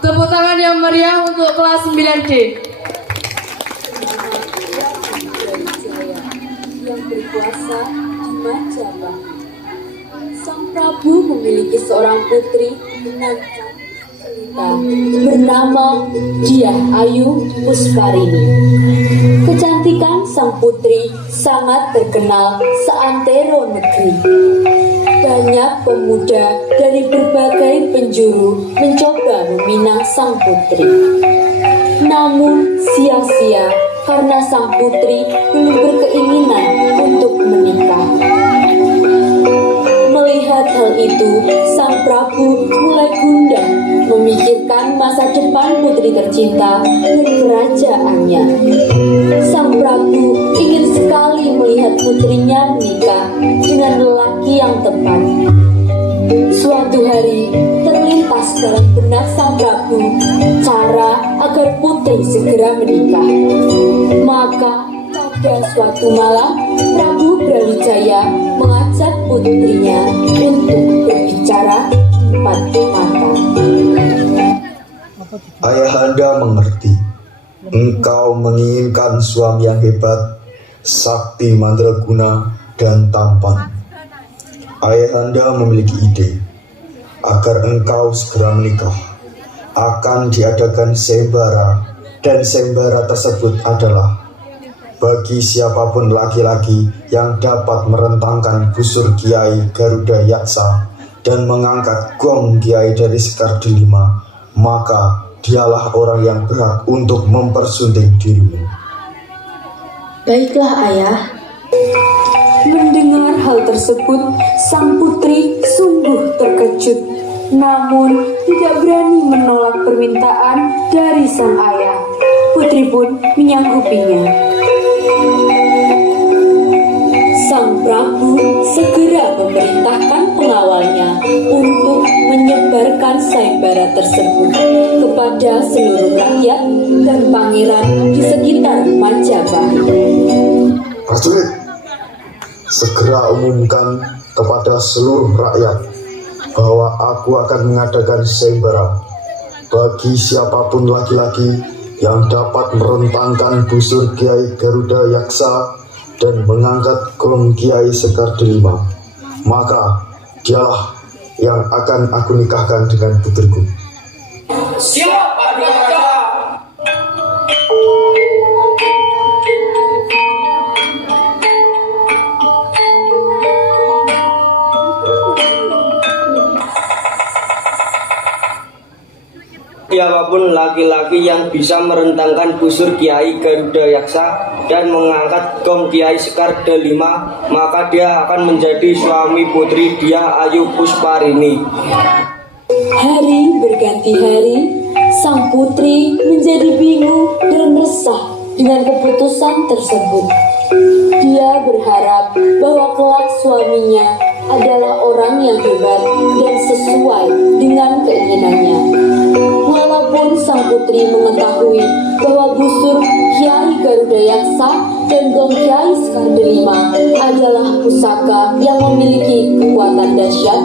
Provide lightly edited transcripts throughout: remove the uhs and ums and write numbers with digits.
Tepuk tangan yang meriah untuk kelas 9D. Yang berkuasa di Majapahit. Sang Prabu memiliki seorang putri dengan bernama Diah Ayu Pusparini. Kecantikan sang putri sangat terkenal seantero negeri. Banyak pemuda dari berbagai penjuru mencoba meminang sang putri. Namun sia-sia karena sang putri belum berkeinginan untuk menikah. Melihat hal itu, sang Prabu mulai gundah memikirkan masa depan putri tercinta dan kerajaannya. Sang Prabu ingin sekali melihat putrinya menikah dengan lelaki yang tepat. Suatu hari terlintas dalam benak sang Prabu cara agar putri segera menikah. Maka pada suatu malam Prabu Brawijaya mengajak putrinya untuk berbicara empat mata. Ayahanda mengerti, engkau menginginkan suami yang hebat, sakti mandraguna dan tampan. Ayahanda memiliki ide agar engkau segera menikah. Akan diadakan sembara, dan sembara tersebut adalah bagi siapapun laki-laki yang dapat merentangkan busur Kiai Garuda Yaksa dan mengangkat gong Kiai dari Sekar Delima, maka dialah orang yang berhak untuk mempersunting dirimu. Baiklah ayah. Mendengar hal tersebut, sang putri sungguh terkejut, namun tidak berani menolak permintaan dari sang ayah. Putri pun menyanggupinya. Sang Prabu segera memerintahkan pengawalnya untuk menyebarkan sayembara tersebut kepada seluruh rakyat dan pangeran di sekitar Majapahit. Prajurit, segera umumkan kepada seluruh rakyat bahwa aku akan mengadakan sembara bagi siapapun laki-laki yang dapat merentangkan busur Kiai Garuda Yaksa dan mengangkat gong Kiai Sekar Delima, maka dialah yang akan aku nikahkan dengan putriku. Siap, Pak Raja. Siapapun laki-laki yang bisa merentangkan busur Kiai Garuda Yaksa dan mengangkat gong Kiai Sekar Delima, maka dia akan menjadi suami putri Diah Ayu Pusparini. Hari berganti hari, sang putri menjadi bingung dan resah dengan keputusan tersebut. Dia berharap bahwa kelak suaminya adalah orang yang hebat dan sesuai dengan keinginannya. Walaupun sang putri mengetahui bahwa busur Kiai Garuda Yaksa dan gong Kiai Sekar Delima adalah pusaka yang memiliki kekuatan dahsyat,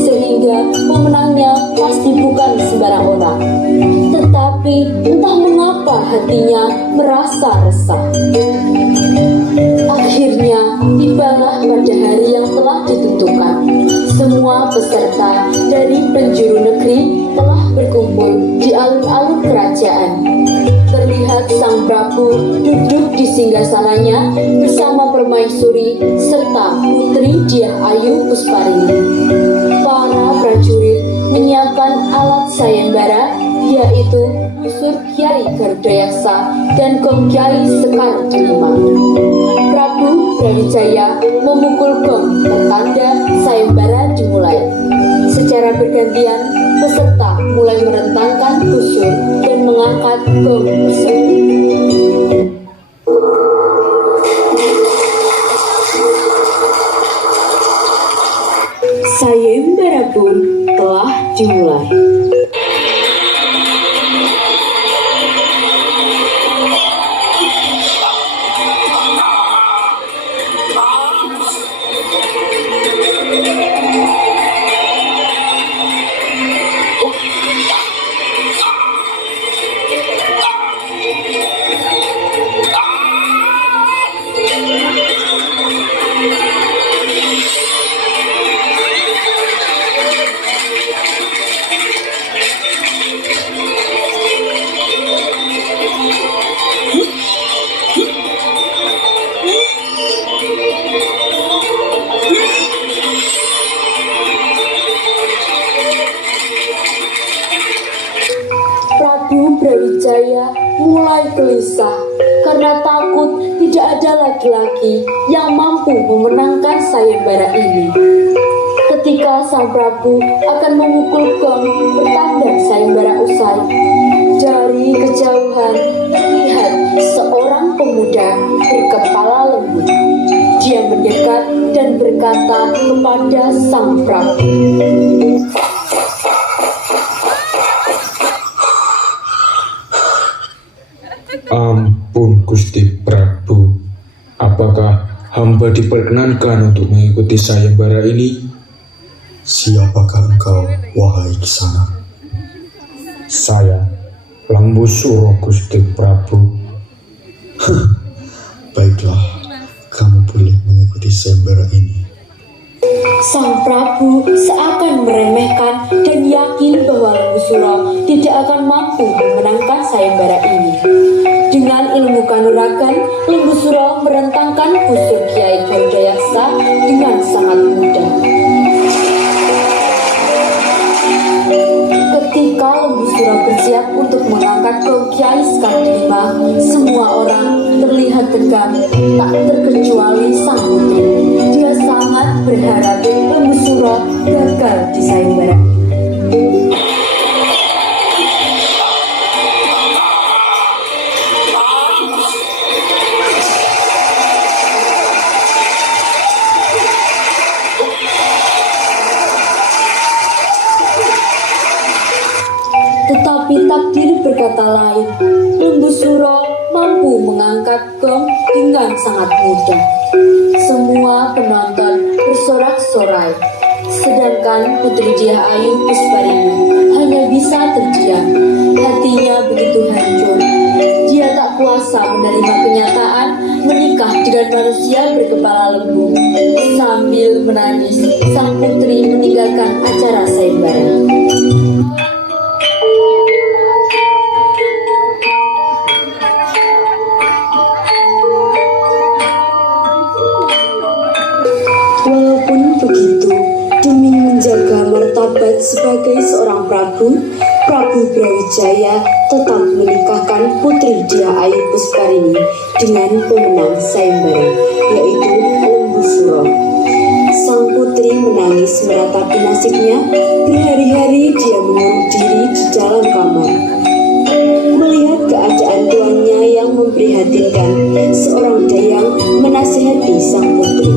sehingga pemenangnya pasti bukan sembarang orang. Tetapi entah mengapa hatinya merasa resah. Akhirnya tibalah pada hari yang telah ditentukan. Semua peserta dari penjuru negeri telah berkumpul di alun-alun kerajaan. Terlihat sang Prabu duduk di singgasananya bersama permaisuri serta putri Diah Ayu Pusparini. Para prajurit menyiapkan alat sayembara, yaitu busur Kiai Garuda Yaksa dan gong Kiai Sekar Delima. Prabu Brawijaya memukul gong pertanda sayembara dimulai. Secara bergantian, peserta mulai merentangkan busur dan mengangkat gong tersebut. Sayembara pun telah dimulai. Brawijaya mulai gelisah karena takut tidak ada laki-laki yang mampu memenangkan sayembara ini. Ketika Sang Prabu akan memukul gong pertanda sayembara usai, dari kejauhan terlihat seorang pemuda berkepala lembu. Dia mendekat dan berkata kepada Sang Prabu, "Ampun Gusti Prabu, apakah hamba diperkenankan untuk mengikuti sayembara ini?" Siapakah engkau, wahai Kisana? "Saya Lembu Suro Gusti Prabu." Baiklah, kamu boleh mengikuti sayembara ini. Sang Prabu seakan meremehkan dan yakin bahwa Lembu Suro tidak akan mampu memenangkan sayembara ini. Dengan ilmu kanuragan, Lembu Suro merentangkan busur Kiai Garuda Yaksa dengan sangat mudah. Ketika Lembu Suro bersiap untuk mengangkat gong Kiai Sekar kelima, semua orang terlihat tegang, tak terkecuali sang putri. Dia sangat berharap Lembu Suro gagal di sayembara. Tetapi takdir berkata lain. Lembu Suro mampu mengangkat gong dengan sangat mudah. Semua penonton bersorak-sorai, sedangkan Putri Dyah Ayu Pusparini hanya bisa terdiam. Hatinya begitu hancur. Dia tak kuasa menerima kenyataan menikah dengan manusia berkepala lembu. Sambil menangis, sang putri meninggalkan acara sayembara. Walaupun begitu, demi menjaga martabat sebagai seorang Prabu, Prabu Brawijaya tetap menikahkan Putri Dyah Ayu Pusparini dengan pemenang sayembara, yaitu Lembu Suro. Sang putri menangis meratapi nasibnya. Berhari-hari dia mengurung diri di dalam kamar. Melihat keadaan tuannya yang memprihatinkan, seorang dayang menasihati sang putri.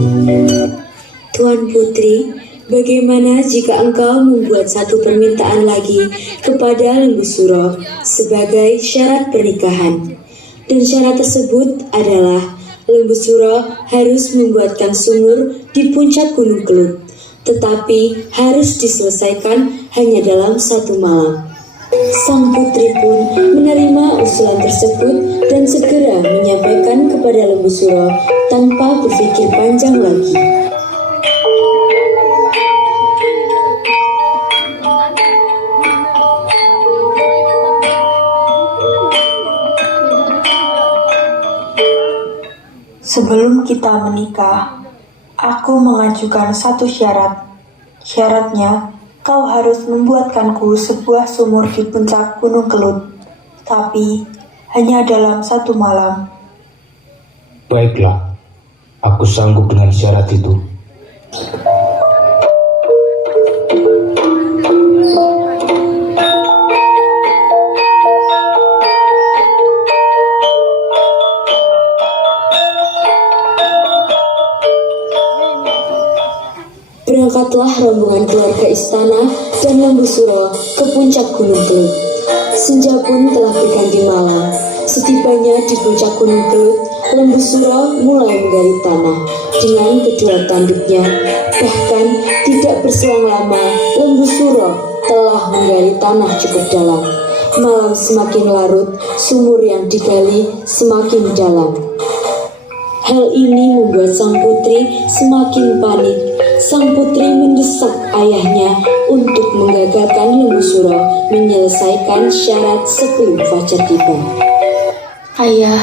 "Tuan Putri, bagaimana jika engkau membuat satu permintaan lagi kepada Lembu Suro sebagai syarat pernikahan? Dan syarat tersebut adalah Lembu Suro harus membuatkan sumur di puncak Gunung Kelut, tetapi harus diselesaikan hanya dalam 1 malam." Sang putri pun menerima usulan tersebut dan segera menyampaikan kepada Lembu Suro tanpa berpikir panjang lagi. "Sebelum kita menikah, aku mengajukan satu syarat. Syaratnya, kau harus membuatkanku sebuah sumur di puncak Gunung Kelut, tapi hanya dalam 1 malam." "Baiklah, aku sanggup dengan syarat itu." Berangkatlah rombongan keluarga istana dan Lembu Suro ke puncak Gunung Kelut. Senja pun telah berganti malam. Setibanya di puncak Gunung Kelut, Lembu Suro mulai menggali tanah dengan kedua tanduknya. Bahkan tidak berselang lama, Lembu Suro telah menggali tanah cukup dalam. Malam semakin larut, sumur yang digali semakin dalam. Hal ini membuat sang putri semakin panik. Sang putri mendesak ayahnya untuk menggagalkan Lembu Suro menyelesaikan syarat sebelum fajar tiba. "Ayah,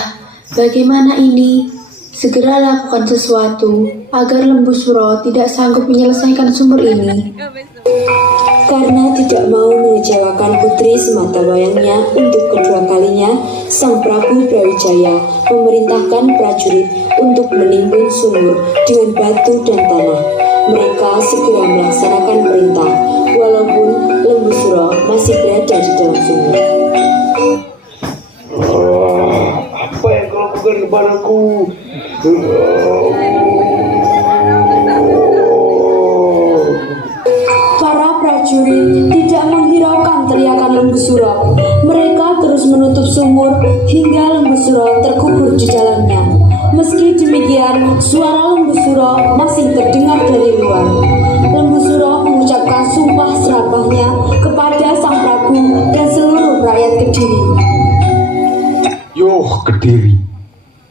bagaimana ini? Segera lakukan sesuatu agar Lembu Suro tidak sanggup menyelesaikan sumur ini. Karena tidak mau mengecewakan putri semata wayangnya untuk kedua kalinya, Sang Prabu Brawijaya memerintahkan prajurit untuk menimbun sumur dengan batu dan tanah. Mereka segera melaksanakan perintah, walaupun Lembu Suro masih berada di dalam sumur. Apa yang kau lakukan kepadaku? Para prajurit tidak menghiraukan teriakan Lembu Suro. Mereka terus menutup sumur hingga Lembu Suro terkubur di dalamnya. Meski demikian, suara Lembu Suro masih terdengar dari luar. Lembu Suro mengucapkan sumpah serapahnya kepada Sang Prabu dan seluruh rakyat Kediri. Yoh Kediri,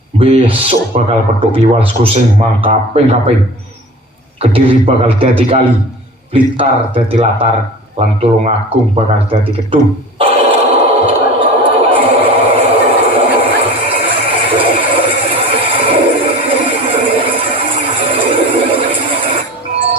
besok bakal petuk piwalsku sing mangkaping-kaping. Kediri bakal dadi kali, Blitar dadi latar, lan Tulungagung bakal dadi gedung.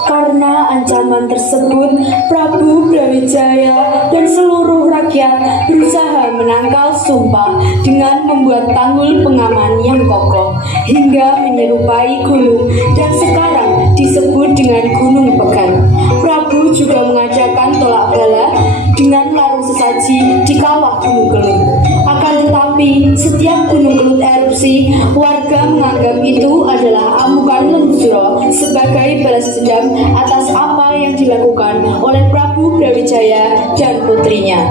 Karena ancaman tersebut, Prabu Brawijaya dan seluruh rakyat berusaha menangkal sumpah dengan membuat tanggul pengaman yang kokoh hingga menyerupai gunung dan sekarang disebut dengan Gunung Pegan. Prabu juga mengadakan tolak bala dengan larung sesaji di kawah Gunung Kelut. Akan tetapi, setiap Gunung Kelut erupsi, warga menganggap itu adalah amukan Lembu Suro sebagai balas dendam atas apa yang dilakukan oleh Prabu Brawijaya dan putrinya.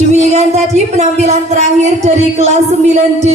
Demikian tadi penampilan terakhir dari kelas 9D.